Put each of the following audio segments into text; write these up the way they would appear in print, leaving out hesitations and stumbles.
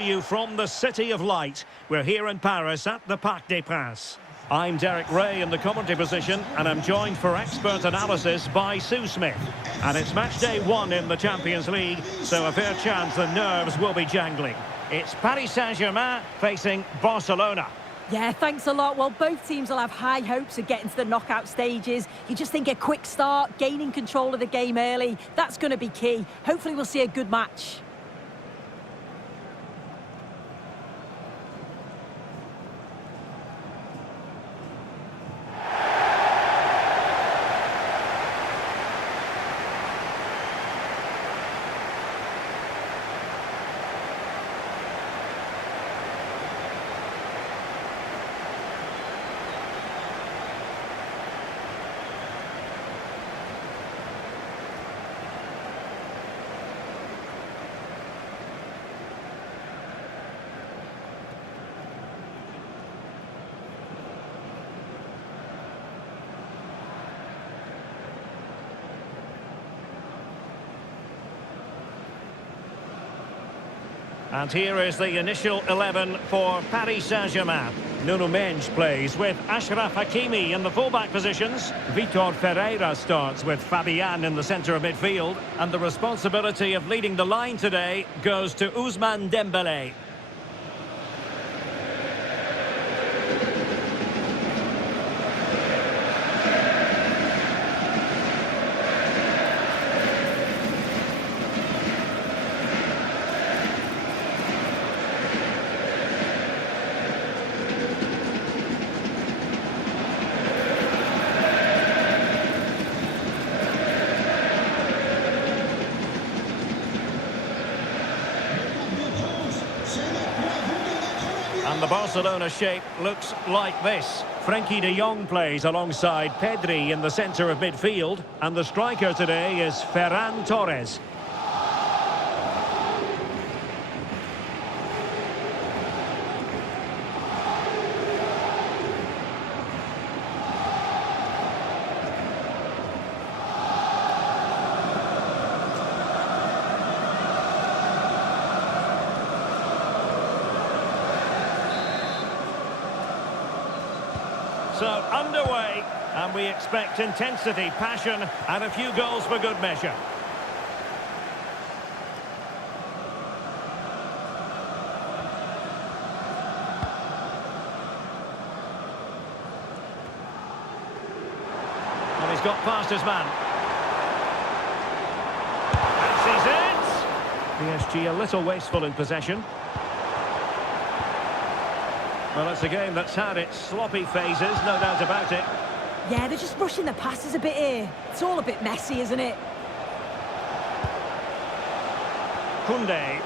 You from the City of Light. We're here in Paris at the Parc des Princes. I'm Derek Ray in the commentary position, and I'm joined for expert analysis by Sue Smith. And it's match day 1 in the Champions League, so a fair chance the nerves will be jangling. It's Paris Saint-Germain facing Barcelona. Yeah, thanks a lot. Well, both teams will have high hopes of getting to the knockout stages. You just think a quick start, gaining control of the game early, that's going to be key. Hopefully we'll see a good match. And here is the initial 11 for Paris Saint-Germain. Nuno Mendes plays with Achraf Hakimi in the fullback positions. Vitor Ferreira starts with Fabian in the centre of midfield. And the responsibility of leading the line today goes to Ousmane Dembélé. And the Barcelona shape looks like this. Frenkie de Jong plays alongside Pedri in the centre of midfield. And the striker today is Ferran Torres. So, underway, and we expect intensity, passion, and a few goals for good measure. And he's got past his man. And sees it! PSG a little wasteful in possession. Well, it's a game that's had its sloppy phases, no doubt about it. Yeah, they're just rushing the passes a bit here. It's all a bit messy, isn't it? Koundé.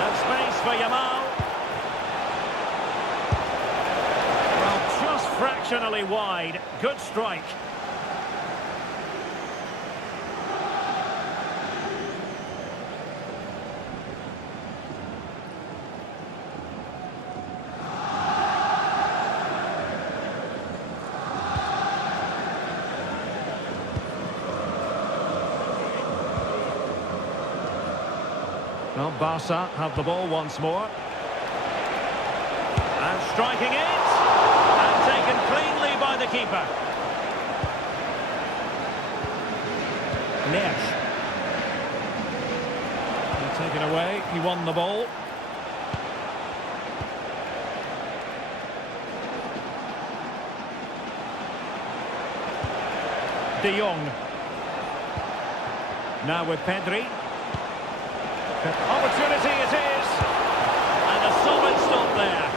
And space for Yamal. Well, just fractionally wide. Good strike. Well, Barca have the ball once more. And striking it. And taken cleanly by the keeper. Nesh. And taken away. He won the ball. De Jong. Now with Pedri. Opportunity it is, and a solid stop there.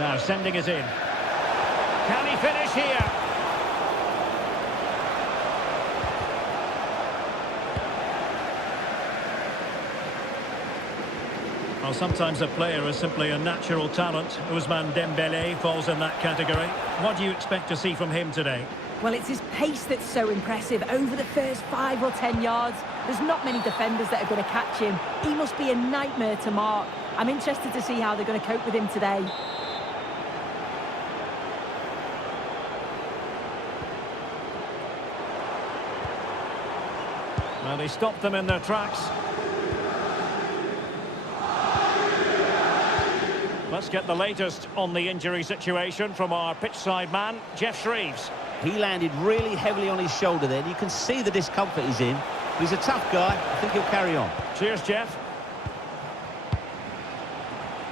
Now sending it in. Can he finish here? Well, sometimes a player is simply a natural talent. Ousmane Dembélé falls in that category. What do you expect to see from him today? Well, it's his pace that's so impressive. Over the first 5 or 10 yards, there's not many defenders that are going to catch him. He must be a nightmare to mark. I'm interested to see how they're going to cope with him today. Well, he stopped them in their tracks. Let's get the latest on the injury situation from our pitchside man, Jeff Shreves. He landed really heavily on his shoulder there. You can see the discomfort he's in. He's a tough guy. I think he'll carry on. Cheers, Jeff.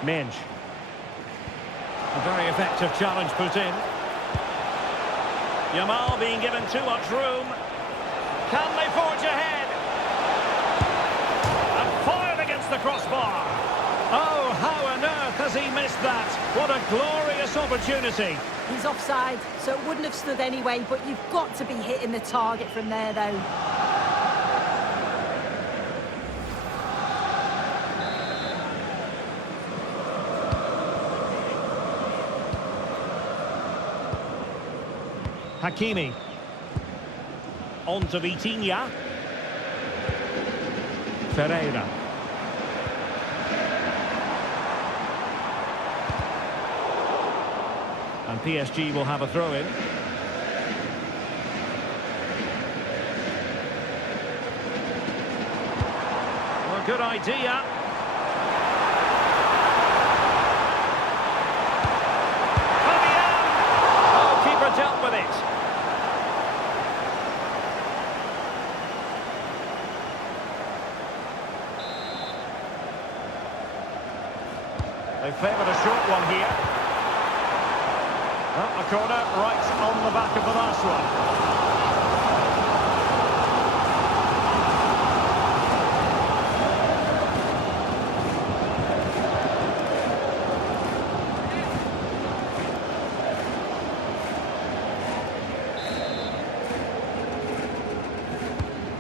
Minge. A very effective challenge put in. Yamal being given too much room. Can they forge ahead? And fired against the crossbar. Oh, how on earth has he missed that? What a glorious opportunity. He's offside, so it wouldn't have stood anyway, but you've got to be hitting the target from there, though. Hakimi. On to Vitinha. Ferreira. And PSG will have a throw-in. Well, good idea. Fabian! Oh, keeper dealt with it. They favoured a short one here. Well, a corner right on the back of the last one.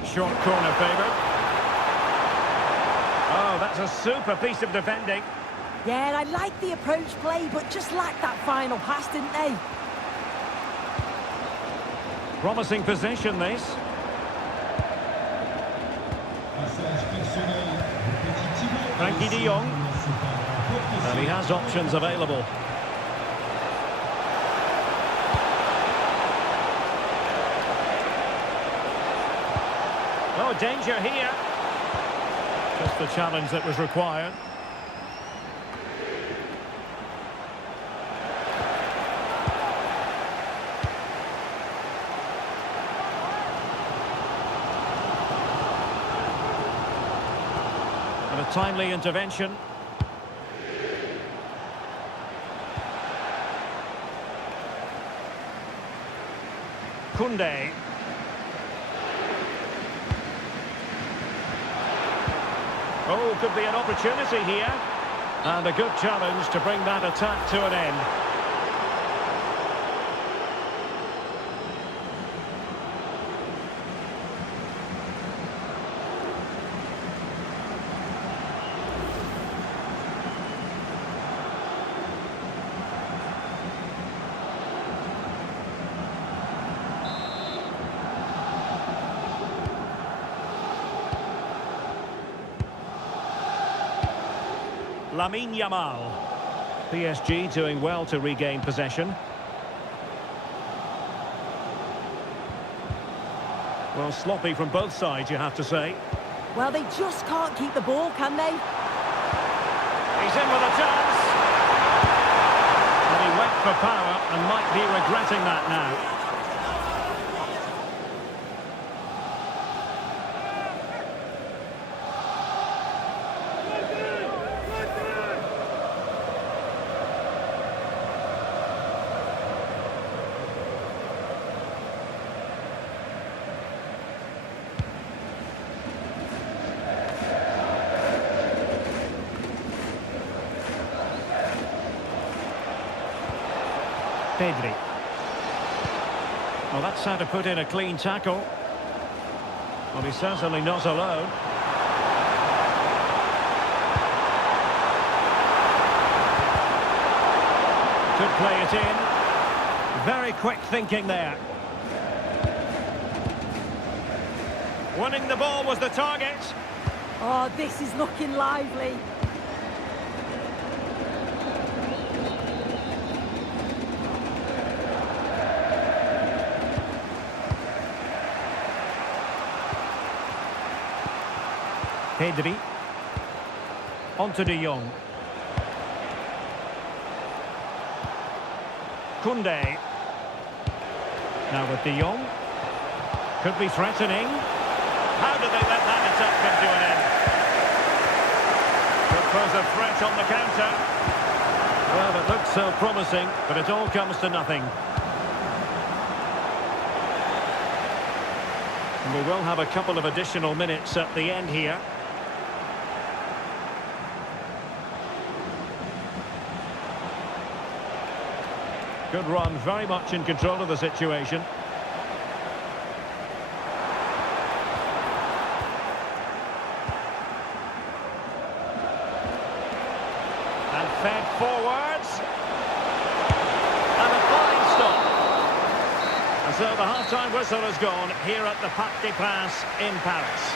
Short corner favoured. Oh, that's a super piece of defending. Yeah, I like the approach play, but just lacked that final pass, didn't they? Promising position, this. Frankie de Jong. And he has options available. Oh, danger here. Just the challenge that was required. And a timely intervention. Koundé. Oh, could be an opportunity here. And a good challenge to bring that attack to an end. Lamine Yamal. PSG doing well to regain possession. Well, sloppy from both sides, you have to say. Well, they just can't keep the ball, can they? He's in with a chance. And he went for power and might be regretting that now. Pedri. Well, that's how to put in a clean tackle. Well, he's certainly not alone. Could play it in. Very quick thinking there. Winning the ball was the target. Oh, this is looking lively. Pedri. On to De Jong. Koundé. Now with De Jong. Could be threatening. How did they let that attack come to an end? Could pose a threat on the counter. Well, it looked so promising, but it all comes to nothing. And we will have a couple of additional minutes at the end here. Good run, very much in control of the situation. And fed forwards. And a fine stop. And so the half-time whistle has gone here at the Parc des Princes in Paris.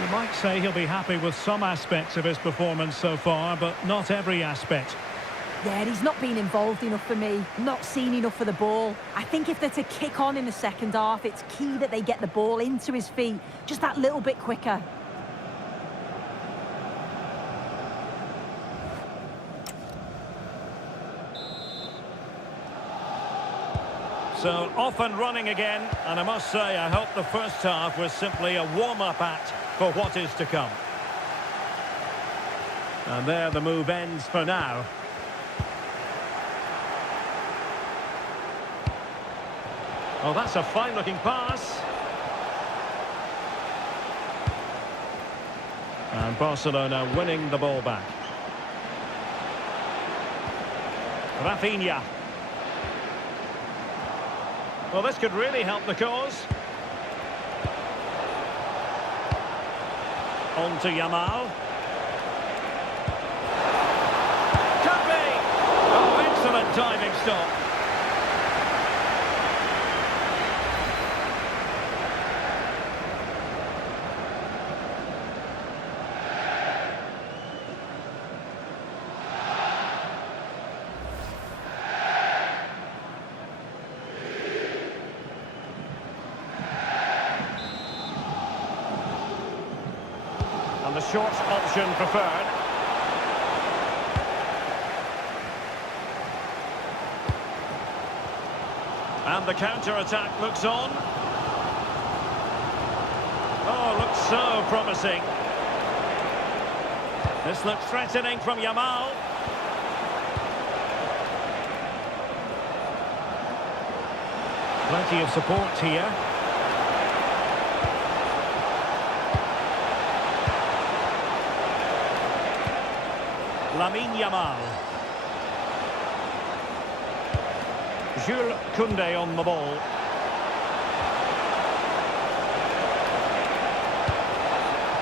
You might say he'll be happy with some aspects of his performance so far, but not every aspect. Yeah, he's not been involved enough for me, not seen enough for the ball. I think if they're to kick on in the second half, it's key that they get the ball into his feet just that little bit quicker. So off and running again, and I must say I hope the first half was simply a warm-up act for what is to come. And there the move ends for now. Oh, that's a fine-looking pass. And Barcelona winning the ball back. Rafinha. Well, this could really help the cause. On to Yamal. Could be! Oh, excellent timing stop. The short option preferred. And the counter-attack looks on. Oh, looks so promising. This looks threatening from Yamal. Plenty of support here. Lamine Yamal. Jules Koundé on the ball.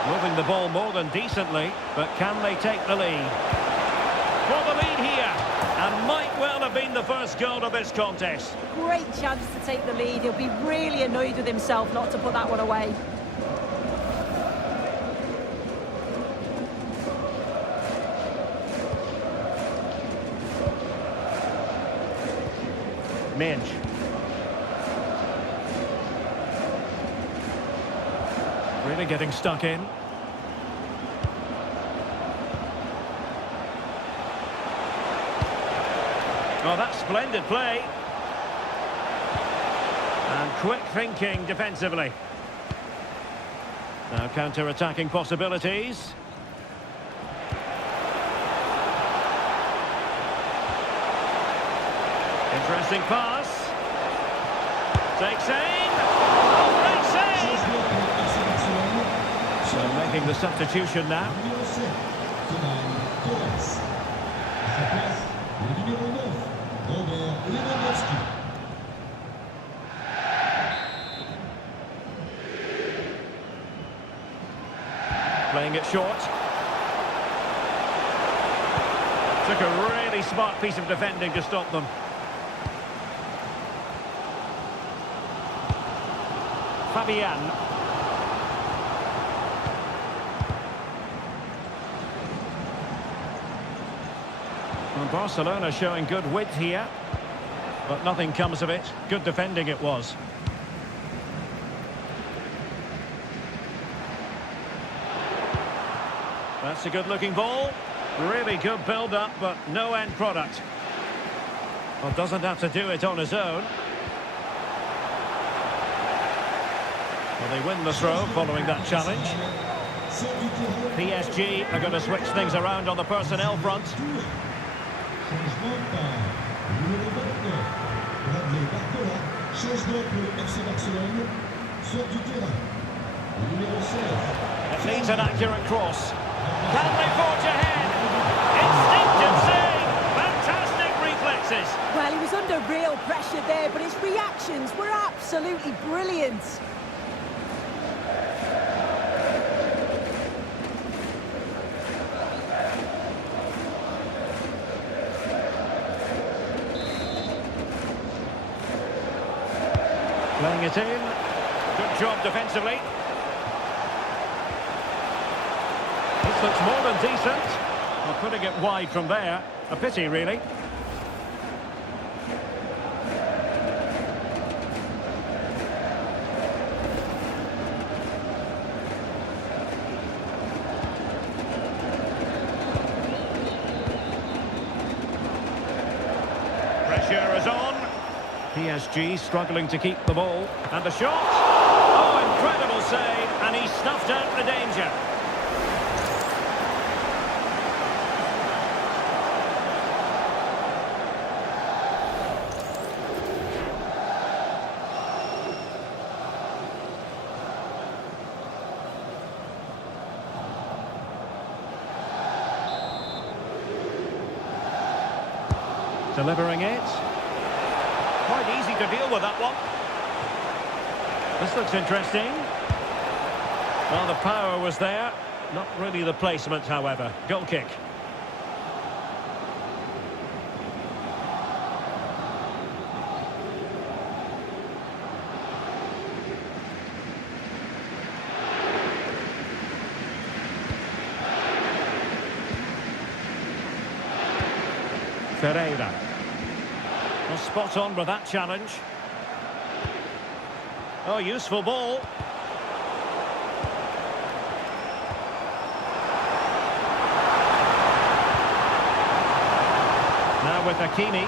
Moving the ball more than decently, but can they take the lead? For the lead here, and might well have been the first goal of this contest. Great chance to take the lead. He'll be really annoyed with himself not to put that one away. Minge. Really getting stuck in. Oh, that's splendid play. And quick thinking defensively. Now counter-attacking possibilities. Interesting pass. Takes aim. Oh, great save! So making the substitution now. Playing it short. Took a really smart piece of defending to stop them. Fabian. Well, Barcelona showing good width here, but nothing comes of it. Good defending it was. That's a good-looking ball. Really good build-up, but no end product. Well, doesn't have to do it on his own. Well, they win the throw following that challenge. PSG are going to switch things around on the personnel front. It needs an accurate cross. Can they forge ahead? Instinctive save! Fantastic reflexes! Well, he was under real pressure there, but his reactions were absolutely brilliant. Playing it in. Good job defensively. This looks more than decent. Well, putting it wide from there. A pity, really. Pressure is on. PSG struggling to keep the ball. And the shot. Oh, incredible save. And he snuffed out the danger. Delivering it. Quite easy to deal with that one. This looks interesting. Well, the power was there. Not really the placement, however. Goal kick. Ferreira. Well, spot on with that challenge. Oh, useful ball. Now with Hakimi.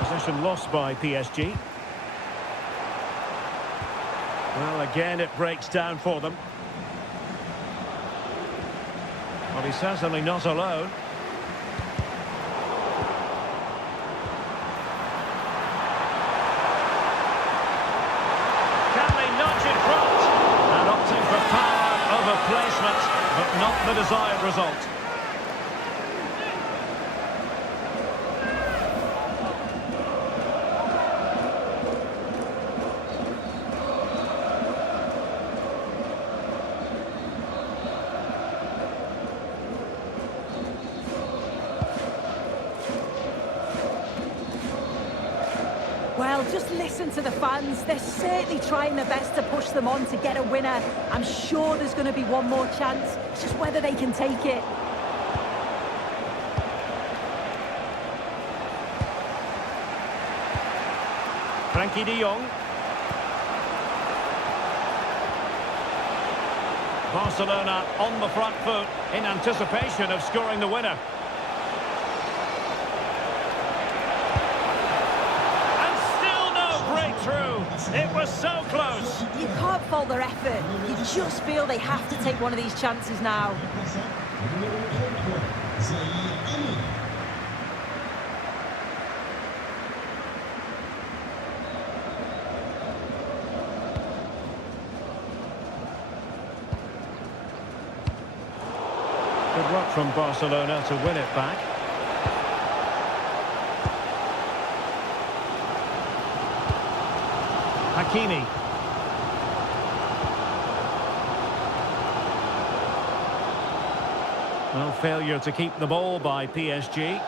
Possession lost by PSG. Well, again, it breaks down for them. Well, he's certainly not alone. Placement, but not the desired result. Well, just listen to the fans. They're certainly trying their best to push them on to get a winner. I'm sure there's going to be one more chance. It's just whether they can take it. Frankie de Jong. Barcelona on the front foot in anticipation of scoring the winner. It was so close. You can't fault their effort. You just feel they have to take one of these chances now. Good work from Barcelona to win it back. Hakimi. Well, failure to keep the ball by PSG.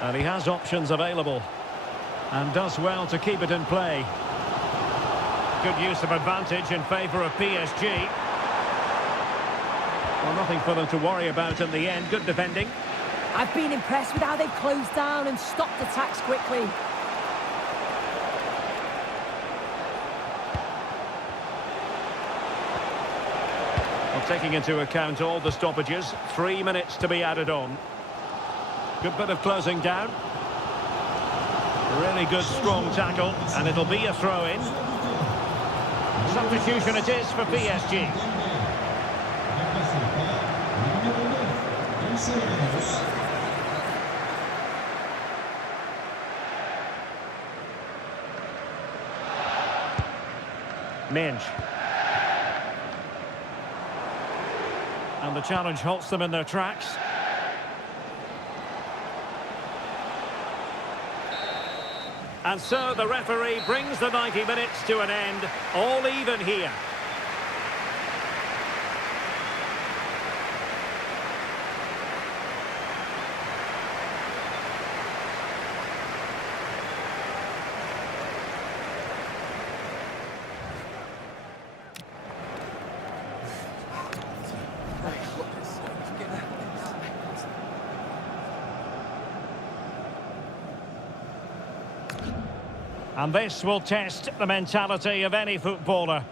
And he has options available. And does well to keep it in play. Good use of advantage in favour of PSG. Well, nothing for them to worry about in the end. Good defending. I've been impressed with how they've closed down and stopped attacks quickly. taking into account all the stoppages, 3 minutes to be added on. Good bit of closing down. Really good strong tackle, and it'll be a throw-in. Substitution it is for PSG. Minge. And the challenge halts them in their tracks. And so the referee brings the 90 minutes to an end, all even here. And this will test the mentality of any footballer.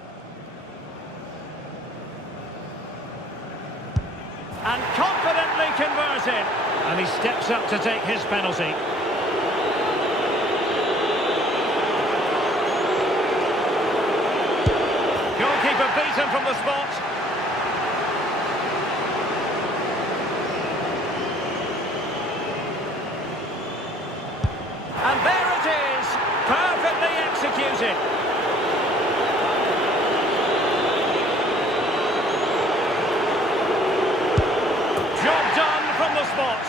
And confidently converted. And he steps up to take his penalty. Goalkeeper beaten from the spot. And there it is. Perfectly executed. Job done from the spot.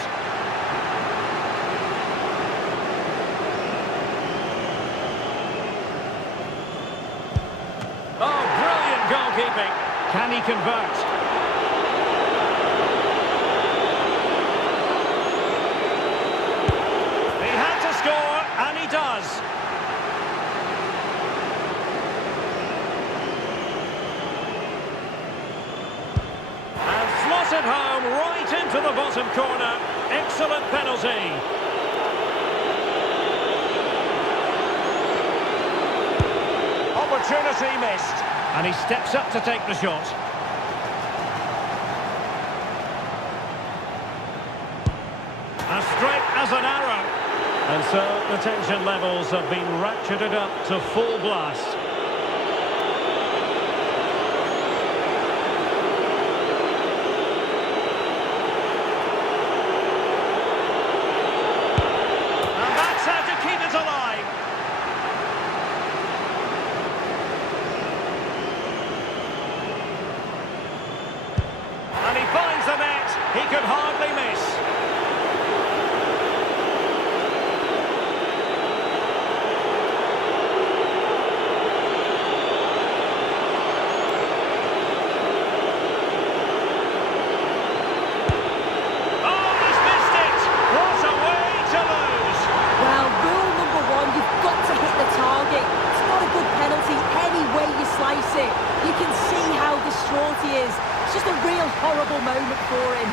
Oh, brilliant goalkeeping. Can he convert? He had to score, and he does. Slotted home right into the bottom corner. Excellent penalty. Opportunity missed. And he steps up to take the shot. As straight as an arrow. And so the tension levels have been ratcheted up to full blast. Finds the net, he could hardly miss. Oh, he's missed it! What a way to lose! Well, rule number one, you've got to hit the target. It's not a good penalty any way you slice it. You can see how distraught he is. It's just a real horrible moment for him.